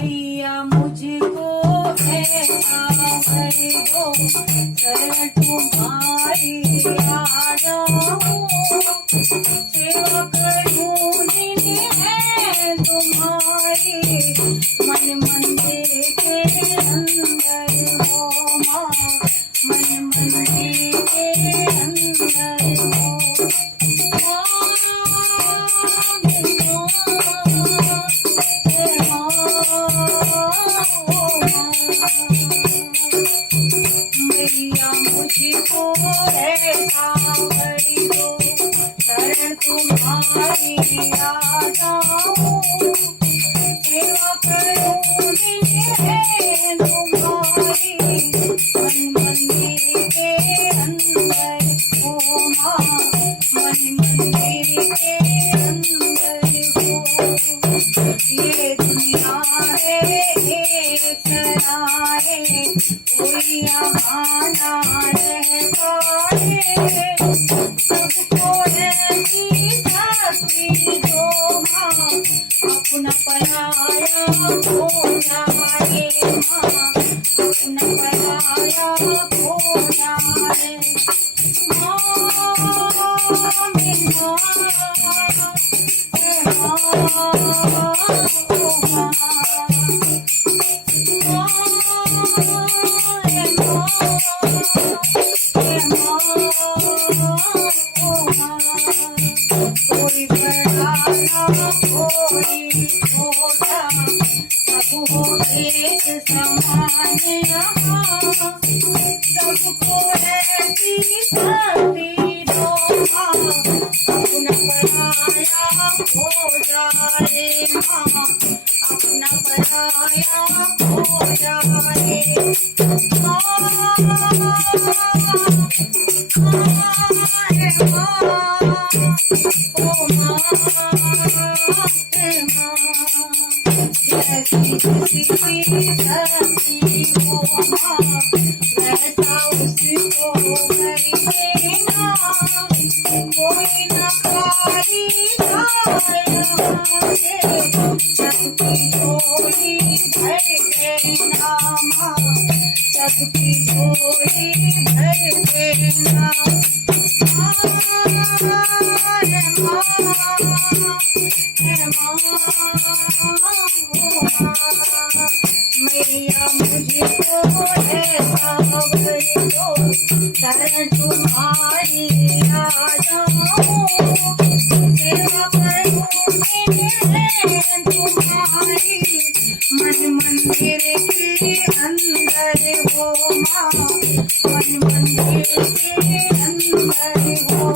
मैया मुझको ऐसा कर दो, शरण तुम्हारी आ जाऊं, सेवा करूं दिन है तुम्हारी, मन मंदिर के अंदर हो माँ, मन मंदिर के अंदर हो। मैया मुझको ऐसा कर दो, शरण तुम्हारी आ जाऊं, सेवा करूं दिन है तुम्हारी, मन मंदिर के अंदर हो माँ, मन मंदिर के अंदर हो। ये दुनिया है एक सराय, कोई यहाँ ना रह पाए, सबको ऐसी साथी दो माँ, अपना पराया हो जाए माँ, अपना पराया हो जाए माँ, मेरा कोई बड़ा ना कोई छोटा, सब हो एक समान यहाँ, सबको ऐसी शादी दो माँ, अपना पराया हो जाए माँ, अपना पराया हो जाए जैसी सब्जी हो माँ, वैसा उसको कर देना, कोई न खाली सबकी झोली भर देना माँ, सबकी झोली भर देना मैया मुझको ऐसा कर दो, शरण तुम्हारी आ जाऊं, सेवा करूं दिन तुम्हारी, मन मंदिर के अंदर हो माँ, मन मंदिर के अंदर हो।